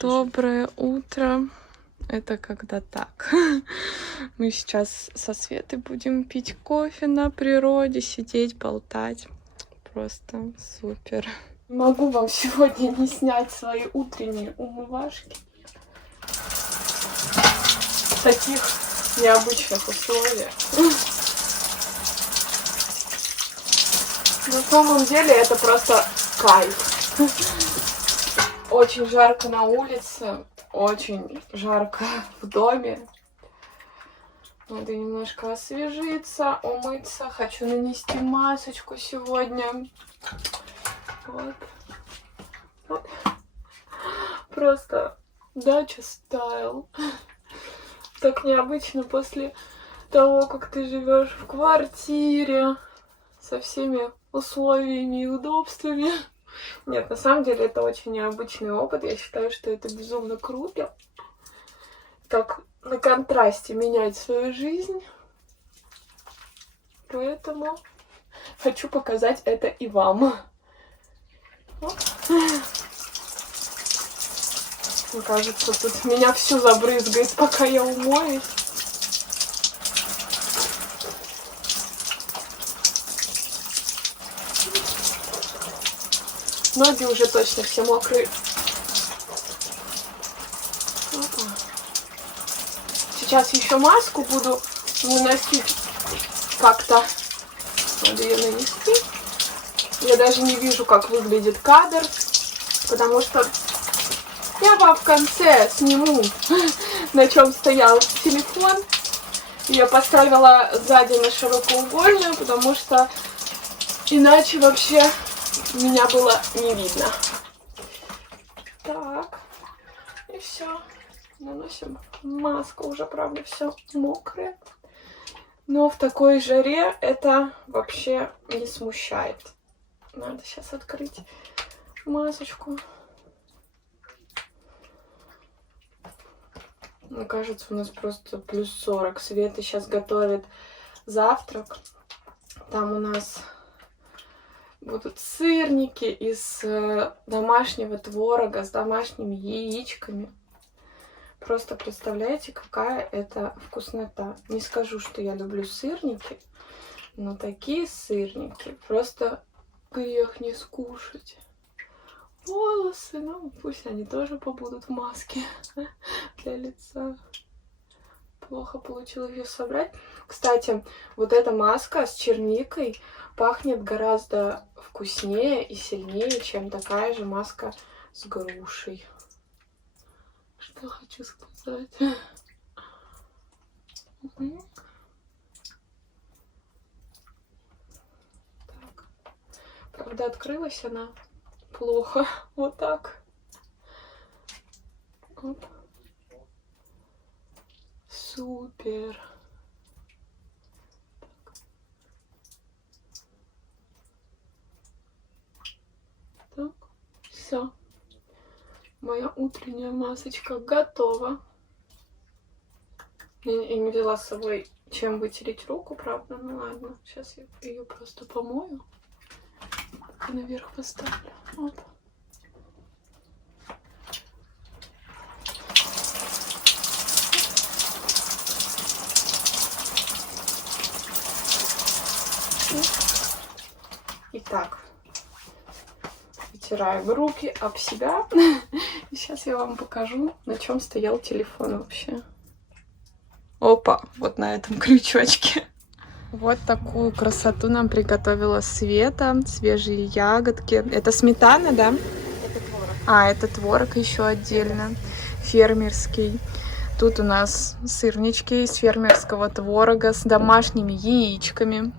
Доброе утро. Это когда так. Мы сейчас со Светой будем пить кофе на природе, сидеть, болтать. Просто супер. Могу вам сегодня не снять свои утренние умывашки в таких необычных условиях. На самом деле это просто кайф. Очень жарко на улице, очень жарко в доме. Надо немножко освежиться, умыться. Хочу нанести масочку сегодня. Вот. Вот. Просто дача стайл. Так необычно после того, как ты живешь в квартире со всеми условиями и удобствами. Нет, на самом деле это очень необычный опыт. Я считаю, что это безумно круто. Так на контрасте менять свою жизнь. Поэтому хочу показать это и вам. Вот. Мне кажется, тут меня всю забрызгает, пока я умоюсь. Ноги уже точно все мокрые. Сейчас еще маску буду наносить как-то. Надо ее нанести. Я даже не вижу, как выглядит кадр, потому что я вам в конце сниму, на чем стоял телефон. Я поставила сзади на широкоугольную, потому что иначе вообще меня было не видно. Так, и все. Наносим маску, уже, правда, все мокрое. Но в такой жаре это вообще не смущает. Надо сейчас открыть масочку. Мне кажется, у нас просто плюс 40. Света сейчас готовит завтрак. Там у нас будут сырники из домашнего творога с домашними яичками. Просто представляете, какая это вкуснота. Не скажу, что я люблю сырники, но такие сырники просто грех не скушать. Волосы, ну пусть они тоже побудут в маске для лица. Плохо получилось ее собрать. Кстати, вот эта маска с черникой пахнет гораздо вкуснее и сильнее, чем такая же маска с грушей. Что хочу сказать. Так. Правда, открылась она плохо. Вот так. Оп. Супер. Так. Все. Моя утренняя масочка готова. Я не взяла с собой чем вытереть руку, правда? Ну ладно, сейчас я ее просто помою. И наверх поставлю. Вот. Итак, вытираем руки об себя. И сейчас я вам покажу, на чем стоял телефон вообще. Опа, вот на этом крючочке. Вот такую красоту нам приготовила Света. Свежие ягодки. Это сметана, да? Это творог. А, это творог еще отдельно. Фермерский. Тут у нас сырнички из фермерского творога с домашними яичками.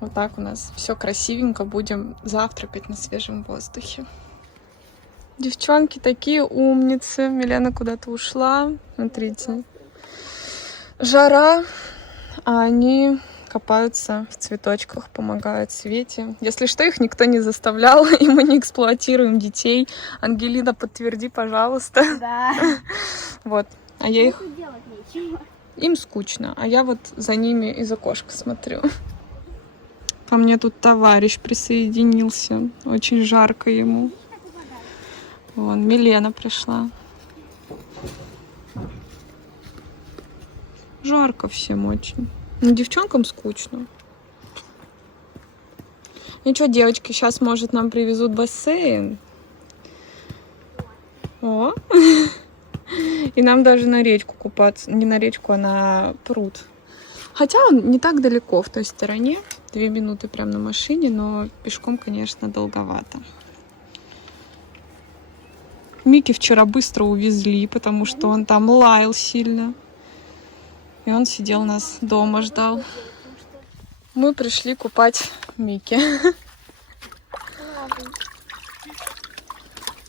Вот так у нас все красивенько. Будем завтракать на свежем воздухе. Девчонки такие умницы. Милена куда-то ушла. Смотрите. Жара, а они копаются в цветочках, помогают Свете. Если что, их никто не заставлял, и мы не эксплуатируем детей. Ангелина, подтверди, пожалуйста. Да. Вот. А я их... Делать нечего. Им скучно, а я вот за ними из окошка смотрю. Ко мне тут товарищ присоединился. Очень жарко ему. Вон, Милена пришла. Жарко всем очень. Но девчонкам скучно. Ничего, девочки, сейчас, может, нам привезут бассейн. О! И нам даже на речку купаться. Не на речку, а на пруд. Хотя он не так далеко в той стороне. 2 минуты прям на машине, но пешком, конечно, долговато. Микки вчера быстро увезли, потому что он там лаял сильно. И он сидел нас дома, ждал. Мы пришли купать Микки.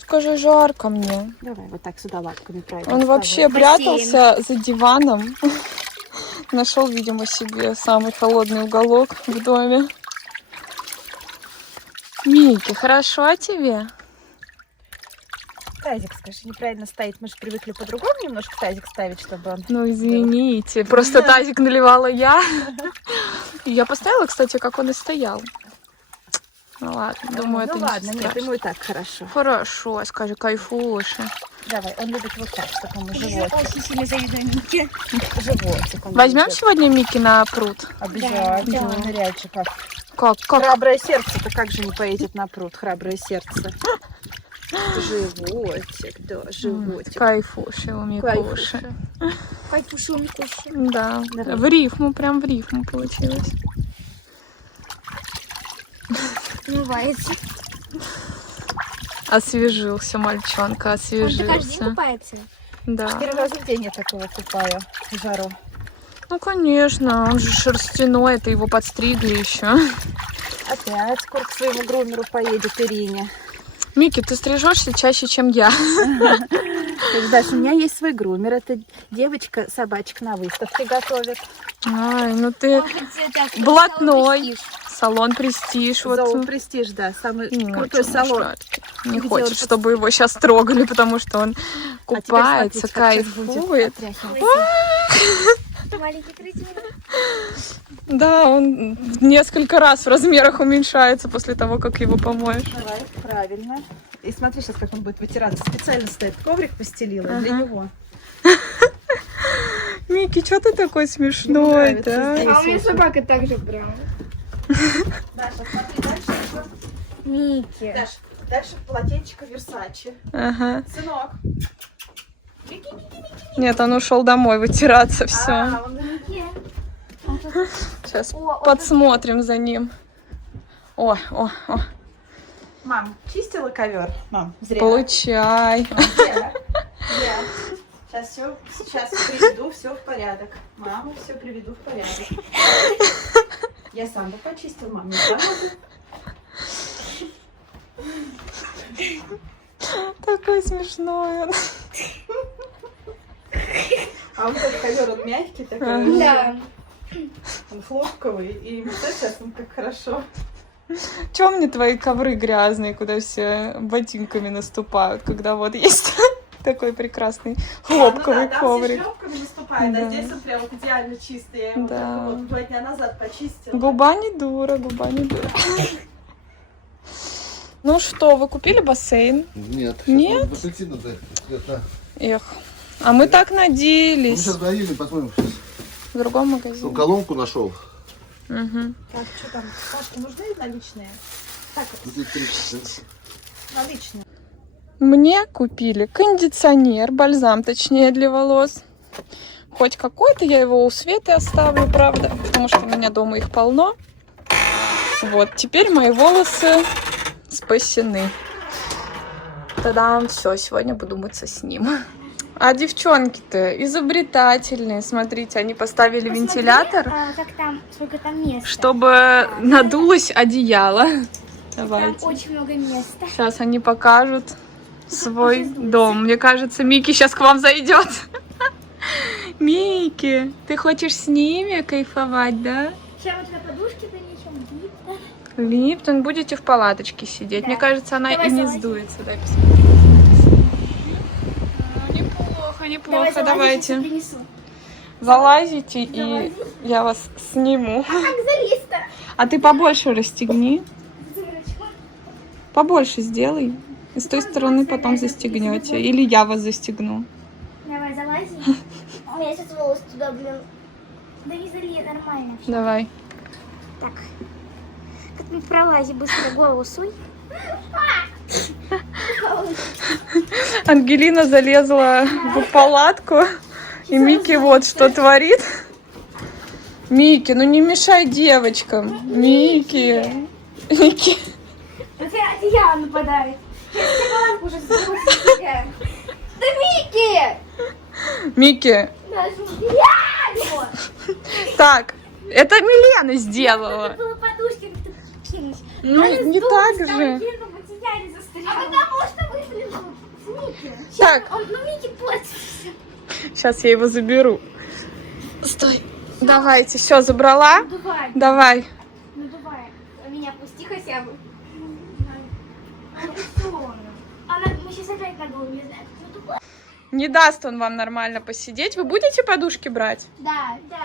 Скажи, жарко мне. Давай вот так сюда лапками правильно. Он вообще прятался за диваном. Нашел, видимо, себе самый холодный уголок в доме. Микки, хорошо тебе? Тазик, скажи, неправильно стоит. Мы же привыкли по-другому немножко тазик ставить, чтобы он... Ну, извините. Просто тазик наливала я. И я поставила, кстати, как он и стоял. Ну ладно, думаю, это ну не ладно, нет, страшно. ему и так хорошо. Хорошо, скажи, кайфуешь. Давай, он любит вот так, чтобы ему животик. Очень сильно завидую Мике. Животик он Возьмем любит. сегодня Микки на пруд? Обязательно, Да. нырять же как. Как? Храброе сердце-то как же не поедет на пруд, храброе сердце. Животик, да, животик. Кайфуши у Микуши. Кайфушу, Микушу. Да, Давай. в рифму, прям в рифму получилось. Умывается. Освежился мальчонка, Он каждый день освежился. купается. Да. 4 раза в день я такого купаю в жару. Ну, конечно, он же шерстяной, это его подстригли еще. Опять скоро к своему грумеру поедет Ирине. Микки, ты стрижешься чаще, чем я. Даша, у меня есть свой грумер. Это девочка собачек на выставке готовит. Ай, ну ты Может, это блатной. престиж. Салон Престиж. Вот. Зоопрестиж, да, самый Не крутой очень салон. жаркий. Не Где хочет, он чтобы его сейчас трогали, потому что он А теперь купается, смотрите, как сейчас будет кайфует. отряхивать. Маленький крысик. Да, он несколько раз в размерах уменьшается после того, как его помоешь. Давай, правильно. И смотри сейчас, как он будет вытираться. Специально стоит коврик постелила для Ага. него. Микки, что ты такой Ему смешной, нравится да? здесь. А у меня собака также брала. Даша, смотри, дальше. Микки. Даша, дальше полотенчика Версачи. Ага. Сынок. Нет, он ушел домой вытираться, А, все. он Микки. Сейчас О, подсмотрим за ним. О. Мам, чистила ковер? Мам, зря. Получай. Зря. Сейчас приведу все в порядок. Маму все приведу в порядок. Я сам бы почистил, мам, не правда? Такой смешной он. А вот этот ковер, он мягкий такой. Да. Он хлопковый, и вот сейчас он как хорошо. Чё мне твои ковры грязные, куда все ботинками наступают, когда вот есть такой прекрасный хлопковый Там коврик. все шлепками наступает, Да. а здесь он прям вот идеально чистый. Я его Да. только вот 2 дня назад почистила. Губа не дура, губа не дура. Ну что, вы купили бассейн? Нет. Нет? В апельсин надо это. Эх, а мы так Мы надеялись. сейчас доедем, посмотрим. Сейчас. В другом Ну, магазине. колонку нашел. Мгм. Так, что там? Сашка, нужны наличные? Так, Тут есть 30. наличные. Мне купили кондиционер, бальзам, точнее, для волос. Хоть какой-то, я его у Светы оставлю, правда, потому что у меня дома их полно. Вот, теперь мои волосы спасены. Тогда все, сегодня буду мыться с ним. А девчонки-то изобретательные. Смотрите, они поставили вентилятор, Как там, сколько там места. чтобы надулось одеяло. Там Давайте. очень много места. Сейчас они покажут свой дом. Мне кажется, Микки сейчас к вам зайдет. Микки, ты хочешь с ними кайфовать, да? Сейчас вот на подушке принесем гид. Липтон, будете в палаточке сидеть. Да. Мне кажется, она Давай, и не залазь. сдуется. Дай посмотреть. Неплохо, неплохо. Давай, Давайте. я принесу. Залазите, и Залази. я вас сниму. Как залез-то? А ты побольше расстегни. Дырочку. Побольше сделай. И с той стороны потом застегнете. Или я вас застегну. Давай, залази. У меня сейчас волосы туда, блин. Да не залей, нормально. всё. Давай. Так. Как мы пролази, быстро голову суй. Ангелина залезла в палатку, и Микки вот что творит. Микки, ну не мешай девочкам. Микки. Микки. Это одеяло нападает. Я палатку уже себя. Да Микки! Микки. Я! Так, это Милена сделала. Было подушки кинуть. Ну, не так же. А потому что вы, блин, с Микки. Так. Ну, Микки платится. Сейчас я его заберу. Стой. Давайте, все, забрала? Надувай. Давай. Надувай. Меня пусти хотя бы. Мы сейчас опять надуем, не знаю. Надувай. Не даст он вам нормально посидеть. Вы будете подушки брать? Да, да.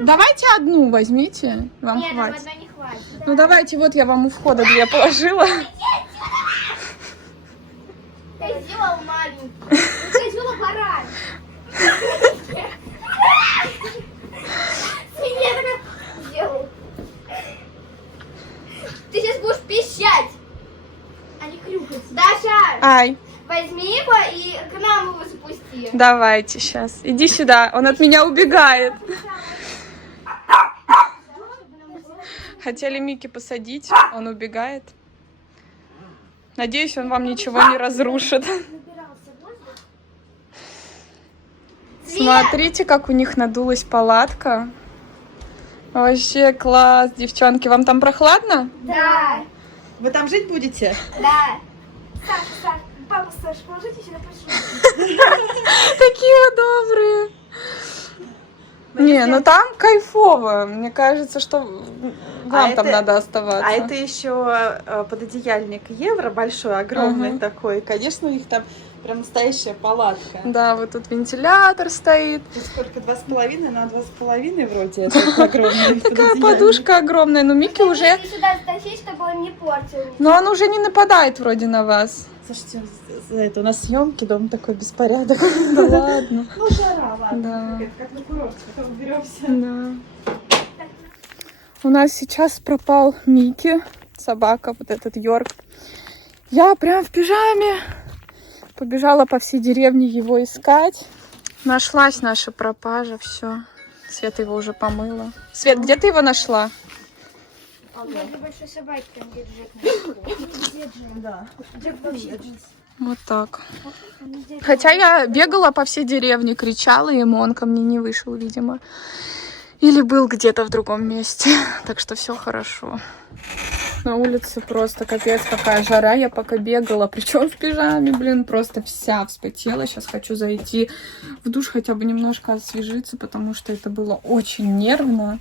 Давайте одну возьмите. Вам Нет, нам хватит. одной не хватит. Ну давайте, вот я вам у входа 2 положила. Козёл маленький. Козёл баран. Свинья такая сделал. Ты сейчас будешь пищать, а не хрюкать. Даша, Ай, возьми его и к нам его запусти. давайте сейчас. Иди сюда, он от меня убегает. Хотели Микки посадить, он убегает. Надеюсь, он вам ничего не разрушит. Смотрите, как у них надулась палатка. Вообще класс, девчонки. Вам там прохладно? Да, Вы там жить будете? да. Саша, папа, Саша, положите сюда, пожалуйста. Такие добрые. Не, ну там кайфово. Мне кажется, что вам там это- надо оставаться. А это еще пододеяльник Евро большой, огромный Ага. такой. Конечно, у них там прям настоящая палатка. Да, вот тут вентилятор стоит. Тут сколько, 2,5 на 2,5 вроде. Это огромный Такая пододеяльник. подушка огромная, но Микки уже... Можете сюда затащить, чтобы он не портил. Но он уже не нападает вроде на вас. Слушайте, это у нас съемки, дом такой беспорядок. Да ладно. Ну, жара, ладно. Да. Это как на курорте, потом уберемся. Да. У нас сейчас пропал Микки, собака, вот этот Йорк. Я прям в пижаме побежала по всей деревне его искать. Нашлась наша пропажа, все. Света его уже помыла. Свет, где ты его нашла? Возле большой собаки там, где Джек. Да. Джек вообще. Вот так. Он здесь. Хотя я бегала по всей деревне, кричала ему, он ко мне не вышел, видимо. Или был где-то в другом месте. Так что все хорошо. На улице просто капец какая жара. Я пока бегала, причем в пижаме, блин, просто вся вспотела. Сейчас хочу зайти в душ, хотя бы немножко освежиться, потому что это было очень нервно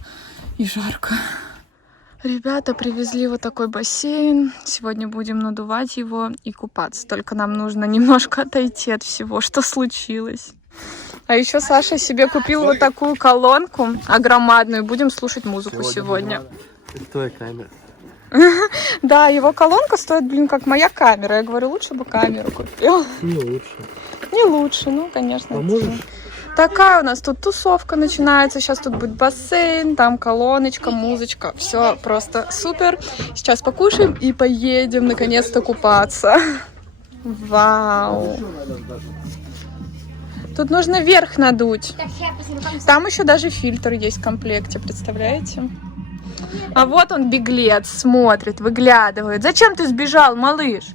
и жарко. Ребята привезли вот такой бассейн. Сегодня будем надувать его и купаться. Только нам нужно немножко отойти от всего, что случилось. А еще Саша себе купил вот такую колонку огромадную. Будем слушать музыку сегодня. Это твоя камера. Да, его колонка стоит, блин, как моя камера. Я говорю, лучше бы камеру купил. Не лучше. Не лучше, ну, конечно. Поможешь? Такая у нас тут тусовка начинается. Сейчас тут будет бассейн, там колоночка, музычка. Все просто супер. Сейчас покушаем и поедем наконец-то купаться. Вау. Тут нужно вверх надуть. Так, я посмотрю. Там еще даже фильтр есть в комплекте, представляете? А вот он, беглец, смотрит, выглядывает. Зачем ты сбежал, малыш?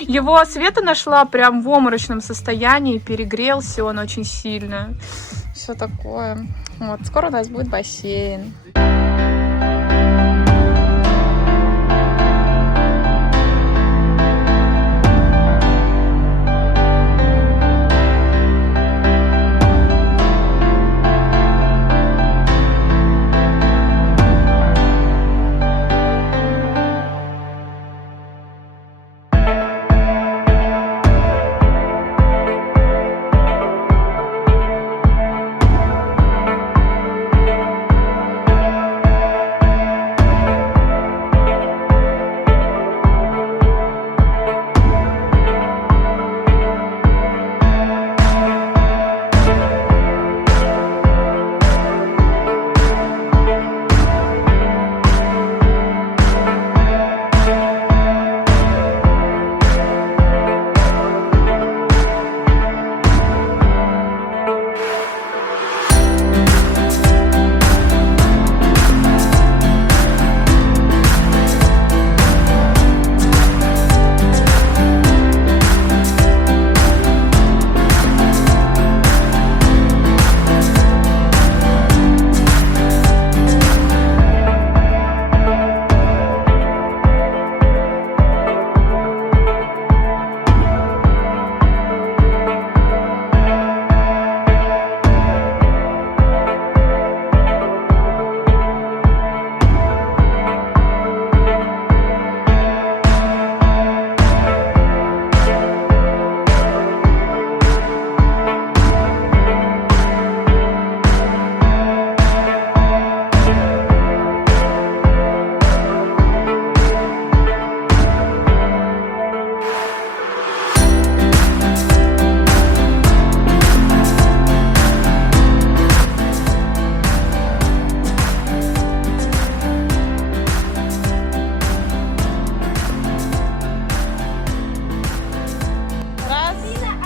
Его Света нашла прям в обморочном состоянии, перегрелся он очень сильно. Все такое. Вот, скоро у нас будет бассейн.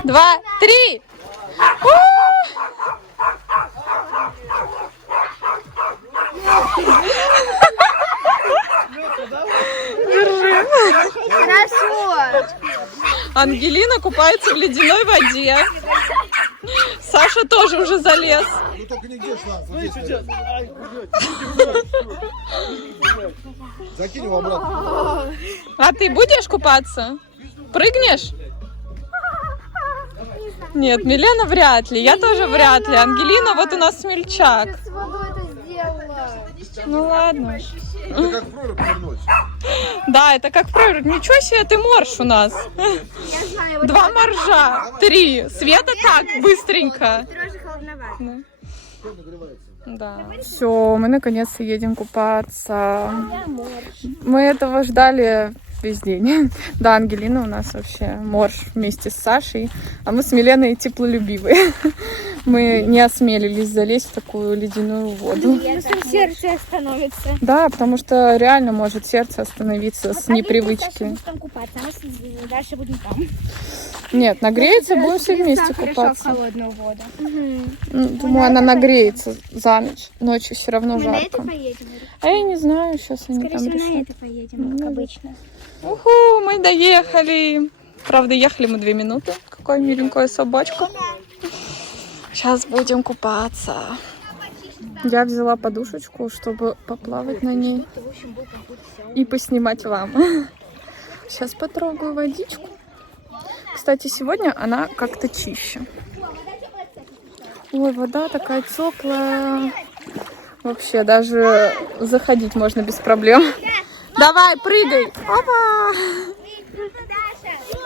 2, 3. Держи. Хорошо. Ангелина купается в ледяной воде. Саша тоже уже залез. Ну только нигде шланг. Вот здесь. Закинь его обратно. А ты будешь купаться? Прыгнешь? Нет, Милена вряд ли. Я тоже вряд ли. Ангелина вот у нас смельчак. С водой это сделала. Ну ладно. Это как в прорубь нырнуть. Да, это как прорубь. Ничего себе, ты морж у нас. Я знаю, вот 2 моржа. 3. Света так, быстренько. тоже холодновато. Да. Все, мы наконец-то едем купаться. Мы этого ждали весь день. Да, Ангелина у нас вообще морж вместе с Сашей, а мы с Миленой теплолюбивые. Мы не осмелились залезть в такую ледяную воду. Сердце остановится. Да, потому что реально может сердце остановиться с непривычки. Там купаться, а мы дальше будем там. Нет, нагреется, будем все вместе купаться. Холодную воду. Думаю, она нагреется за ночь. Ночью все равно Мы на это жарко. поедем? А я не знаю, сейчас они Скорее там всего, на решат. это поедем, как обычно. Уху, мы доехали. Правда, ехали мы 2 минуты. Какая миленькая собачка. Сейчас будем купаться. Я взяла подушечку, чтобы поплавать на ней и поснимать вам. Сейчас потрогаю водичку. Кстати, сегодня она как-то чище. Ой, вода такая теплая. Вообще, даже заходить можно без проблем. Давай, прыгай.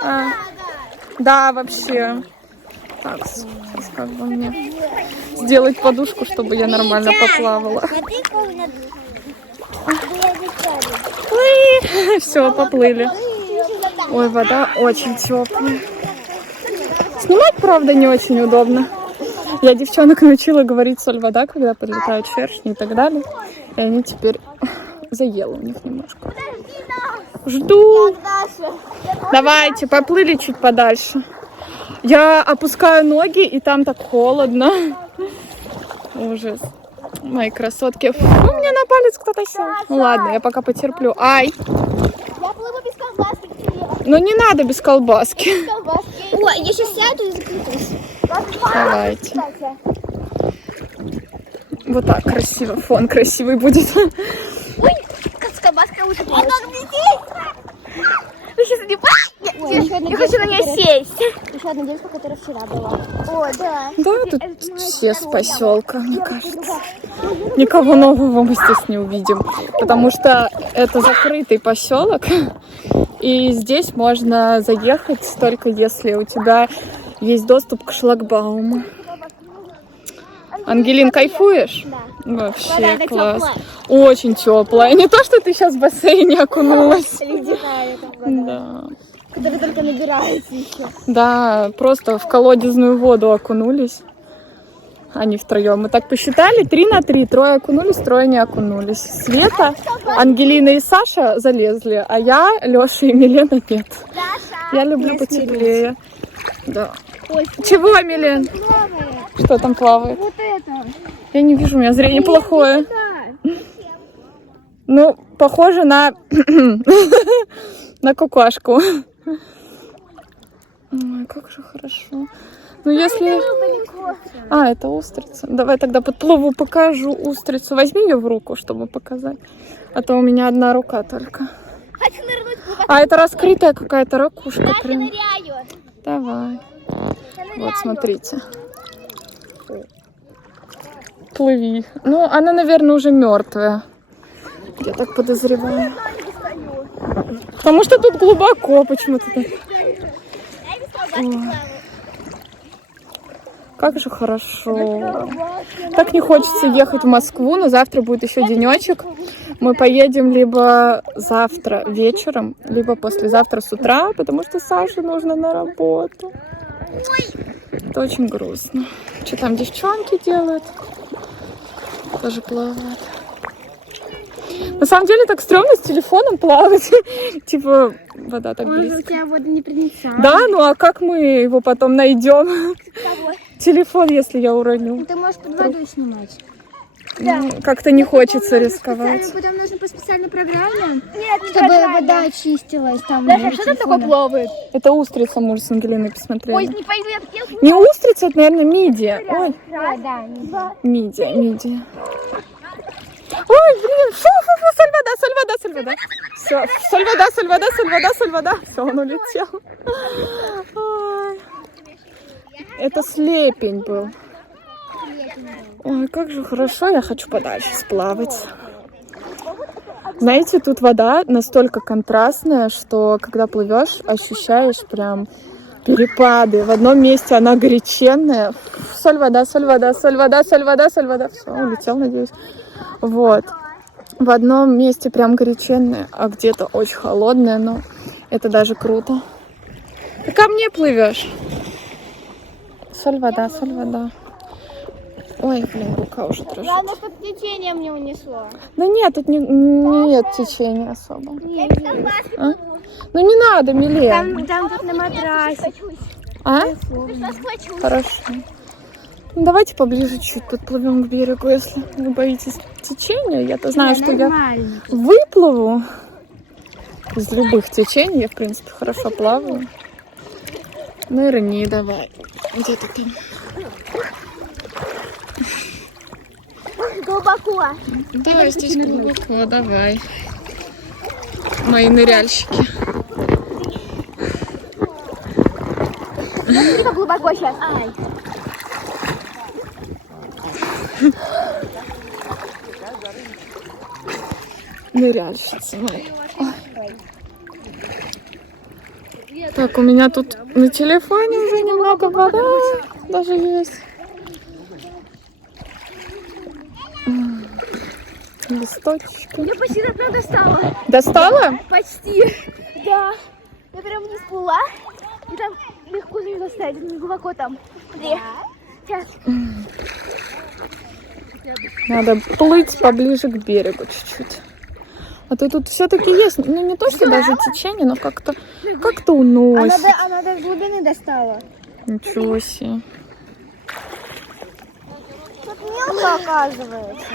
Опа! Да, вообще. Так, сейчас как бы мне сделать подушку, чтобы я нормально поплавала. Все, поплыли. Ой, вода очень теплая. Снимать, правда, не очень удобно. Я девчонок научила говорить соль вода, когда прилетают шершни и так далее. И они теперь заела у них немножко. Жду. Давайте, поплыли чуть подальше. Я опускаю ноги, и там так холодно. Ужас. Мои красотки. Фу, мне на палец кто-то сел. Ну ладно, я пока потерплю. Ай. Я плыву без колбаски. Ну не надо без колбаски. Ой, я сейчас сяду и закрепусь. Давайте. Вот так красиво. Фон красивый будет. Ой, как с колбаской лучше. А как мне сесть? Вы сейчас не... Я хочу на нее сесть. Еще одна девушка, которая вчера была. О, да. Да, тут все с поселка, мне кажется. Никого нового мы здесь не увидим, потому что это закрытый поселок, и здесь можно заехать только если у тебя есть доступ к шлагбауму. Ангелин, кайфуешь? Да. Вообще Вода класс. теплая. Очень теплая. Не то, что ты сейчас в бассейне окунулась. Ледяная эта вода. Да. Когда вы только набираете еще. Да, просто в колодезную воду окунулись. Они втроем. Мы так посчитали, 3 на 3. 3 окунулись, 3 не окунулись. Света, Ангелина и Саша залезли, а я, Леша и Милена нет. Я люблю потеплее. Да. Ой, Чего, Милен? плавает. Что там плавает? Вот это. Я не вижу, у меня зрение плохое. Да. Ну, похоже на на кукашку. Ой, как же хорошо. Ну, если... Далеко. А, это устрица. Давай тогда подплыву, покажу устрицу. Возьми ее в руку, чтобы показать. А то у меня одна рука только. Хочу нырнуть глубоко. А это раскрытая какая-то ракушка. Я Прям. ныряю. Давай. Я ныряю. Вот, смотрите. Плыви. Ну, она, наверное, уже мертвая. Я так подозреваю. Потому что тут глубоко почему-то. Я без колбаски плаваю. Как же хорошо. Так не хочется ехать в Москву, но завтра будет еще денечек. Мы поедем либо завтра вечером, либо послезавтра с утра, потому что Саше нужно на работу. Это очень грустно. Что там девчонки делают? Тоже плавают. На самом деле так стрёмно с телефоном плавать. Типа, вода так Он же у близко. тебя водонепроницаемый. Да, ну а как мы его потом найдем? Телефон, если я уроню. Ты можешь под водой снимать. Ну, как-то не хочется рисковать. Потом нужно по специальной программе, чтобы вода очистилась. Там Даша, что там такое плавает? Это устрица, мы уже с Ангелиной посмотрели. Ой, не пойду, я Не устрица, это, наверное, мидия. Ой, Да. мидия. Ой, блин, фу, сальвада. Все, сальвада. Все, он улетел. Ой. Это слепень был. Ой, как же хорошо, я хочу подальше сплавать. Знаете, тут вода настолько контрастная, что когда плывешь, ощущаешь прям перепады. В одном месте она горяченная. Сальвада. Все, улетел, надеюсь. Вот. В одном месте прям горяченная, а где-то очень холодная, но это даже круто. Ты ко мне плывешь? Сальвада. Ой, блин, рука уже дрожит. Главное, под течением не унесло. Да нет, тут нет течения особо. А? Ну не надо, Милен. Там тут на матрасе. А? Хорошо. Ну, давайте поближе чуть подплывем к берегу, если вы боитесь течения. Я-то знаю, что я выплыву из любых течений. Я, в принципе, хорошо плаваю. Нырни, давай. Где-то там. Глубоко. Да, здесь глубоко, давай. Мои ныряльщики. Смотри, как глубоко сейчас. Ныряльщицы мои. Ой. Так, у меня тут на телефоне уже немного вода даже есть. Листочки. Я почти до дна достала. Достала? Почти. Да. Я прям не всплыла. И там легко не достать. Не глубоко там. Смотри. Сейчас. Надо плыть поближе к берегу чуть-чуть. А то тут все-таки есть, ну не то, что даже течение, но как-то уносит. Она до глубины достала. Ничего себе. Тут мелко оказывается.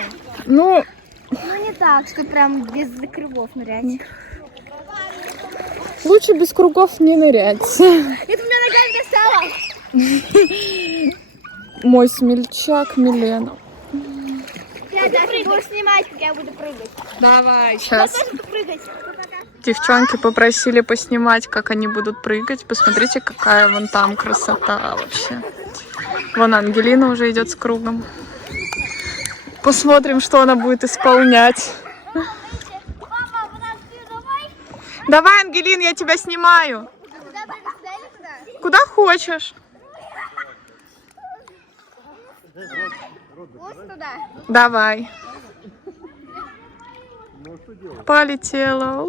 Ну, Ну не так, что прям без закрывов нырять. лучше без кругов не нырять. Это меня ногами достала. Мой смельчак Милена. Ты будешь снимать, как я буду прыгать. Давай, сейчас. Буду прыгать. Девчонки попросили поснимать, как они будут прыгать. Посмотрите, какая вон там красота вообще. Вон Ангелина уже идет с кругом. Посмотрим, что она будет исполнять. Давай, Ангелин, я тебя снимаю. Куда хочешь. Вот туда. Давай. Полетела.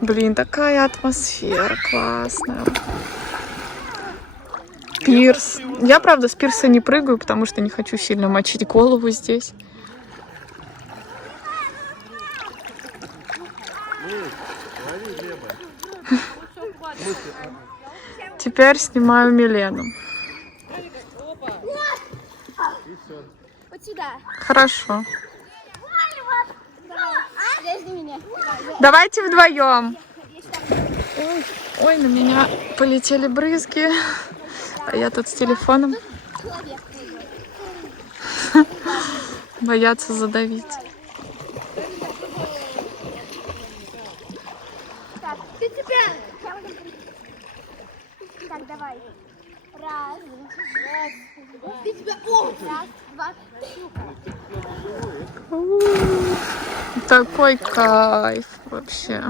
Блин, такая атмосфера классная. Пирс. Я, правда, с пирса не прыгаю, потому что не хочу сильно мочить голову здесь. Теперь снимаю Милену. Вот сюда. Хорошо. Подожди меня. Давайте вдвоем. Ой, на меня полетели брызги. А я тут с телефоном. Боятся задавить. Так, ты тебя. Так, давай. Раз. Ты тебя. О! Раз, два, Такой кайф вообще.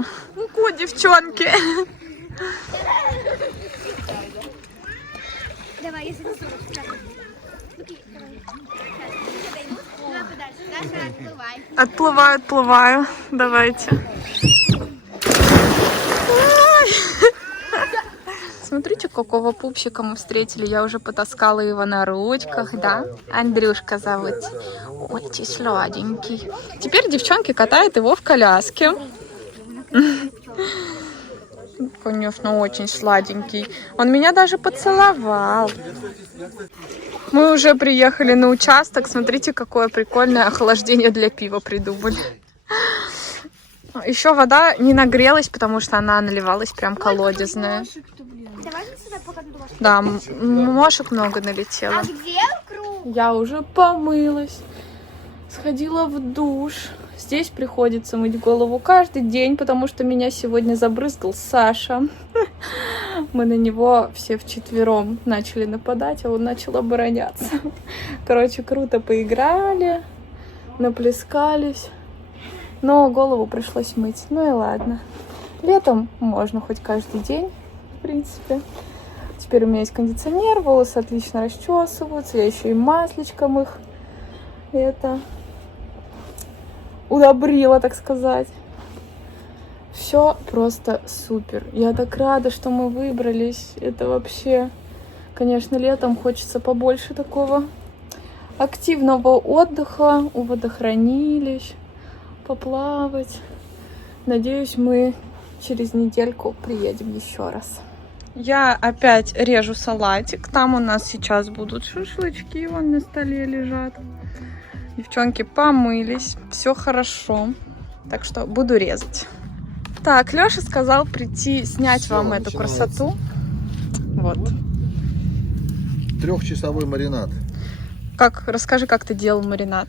Ку, девчонки. Давай, если ты Даша, отплывай. Отплываю. Давайте. Ой. Смотрите, какого пупсика мы встретили. Я уже потаскала его на ручках, да? Андрюшка зовут. Очень сладенький. Теперь девчонки катают его в коляске. Конечно, очень сладенький. Он меня даже поцеловал. Мы уже приехали на участок. Смотрите, какое прикольное охлаждение для пива придумали. Еще вода не нагрелась, потому что она наливалась прям колодезная. Да, мошек много налетело. Где круг? Я уже помылась, сходила в душ. Здесь приходится мыть голову каждый день, потому что меня сегодня забрызгал Саша. Мы на него все вчетвером начали нападать, а он начал обороняться. Короче, круто поиграли, наплескались, но голову пришлось мыть. Ну и ладно. Летом можно хоть каждый день, в принципе. Теперь у меня есть кондиционер, волосы отлично расчесываются, я еще и масличком их удобрила, так сказать. Все просто супер. Я так рада, что мы выбрались. Это вообще, конечно, летом хочется побольше такого активного отдыха, у водохранилищ, поплавать. Надеюсь, мы через недельку приедем еще раз. Я опять режу салатик. Там у нас сейчас будут шашлычки, вон на столе лежат. Девчонки помылись, все хорошо. Так что буду резать. Так, Лёша сказал прийти снять Всё, вам эту начинается. красоту. Вот. 3-часовой маринад. Расскажи, как ты делал маринад.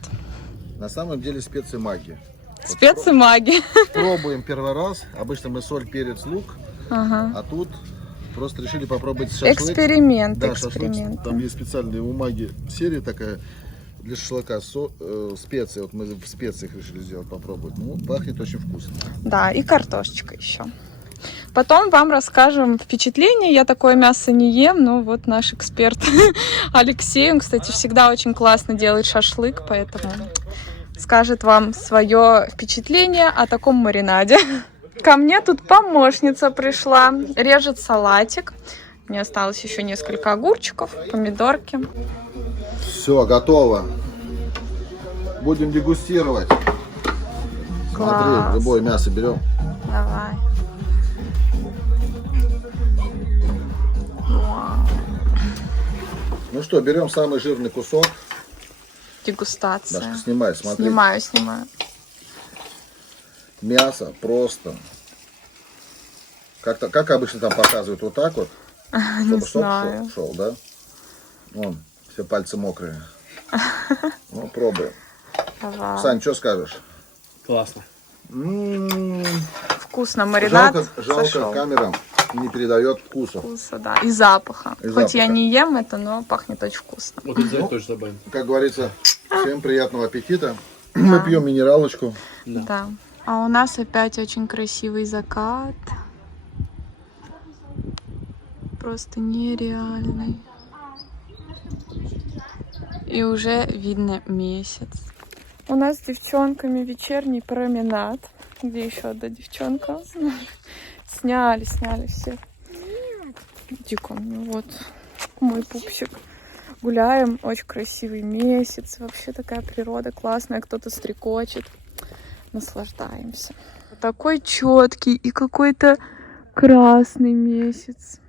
На самом деле специи магии. Вот Специи маги. Пробуем первый раз. Обычно мы соль, перец, лук. Ага. А тут просто решили попробовать шашлык. Эксперимент, Да, эксперимент. шашлык. Там есть специальные у маги серия такая для шашлыка. Специи. Вот мы в специях решили сделать, попробовать. Ну, пахнет очень вкусно. Да, и картошечка еще. Потом вам расскажем впечатления. Я такое мясо не ем, но вот наш эксперт Алексей, он, кстати, всегда очень классно делает шашлык, поэтому скажет вам свое впечатление о таком маринаде. Ко мне тут помощница пришла, режет салатик. Мне осталось еще несколько огурчиков, помидорки. Все, готово. Будем дегустировать. Класс. Смотри, любое мясо берем. Давай. Ну что, берем самый жирный кусок. Дегустация. Дашка, снимай, смотри. Снимаю. Мясо просто. Как обычно там показывают, вот так вот. Не Чтобы знаю. сок шел, да? Вон, все пальцы мокрые. Ну, пробуем. Давай. Сань, что скажешь? Классно. Вкусно, маринад Жалко, сошел. камера не передает вкуса. Вкуса, да, и запаха. И Хоть я запаха. не ем это, но пахнет очень вкусно. Вот это тоже забавно. Как говорится, всем приятного аппетита. Мы пьем минералочку. Да. А у нас опять очень красивый закат. Просто нереальный. И уже видно месяц. У нас с девчонками вечерний променад. Где еще одна девчонка? Сняли все. Дико, ну вот мой пупсик. Гуляем, очень красивый месяц. Вообще такая природа классная. Кто-то стрекочет. Наслаждаемся. Такой четкий и какой-то красный месяц.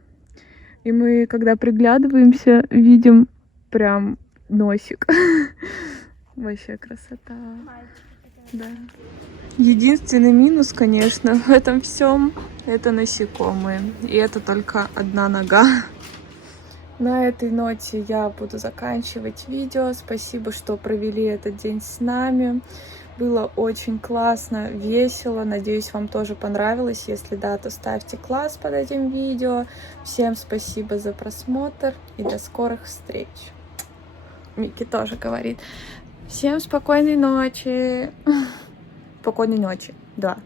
И мы, когда приглядываемся, видим прям носик. Вообще красота. Да. Единственный минус, конечно, в этом всем это насекомые. И это только одна нога. На этой ноте я буду заканчивать видео. Спасибо, что провели этот день с нами. Было очень классно, весело. Надеюсь, вам тоже понравилось. Если да, то ставьте класс под этим видео. Всем спасибо за просмотр и до скорых встреч. Микки тоже говорит. Всем спокойной ночи. Спокойной ночи, да.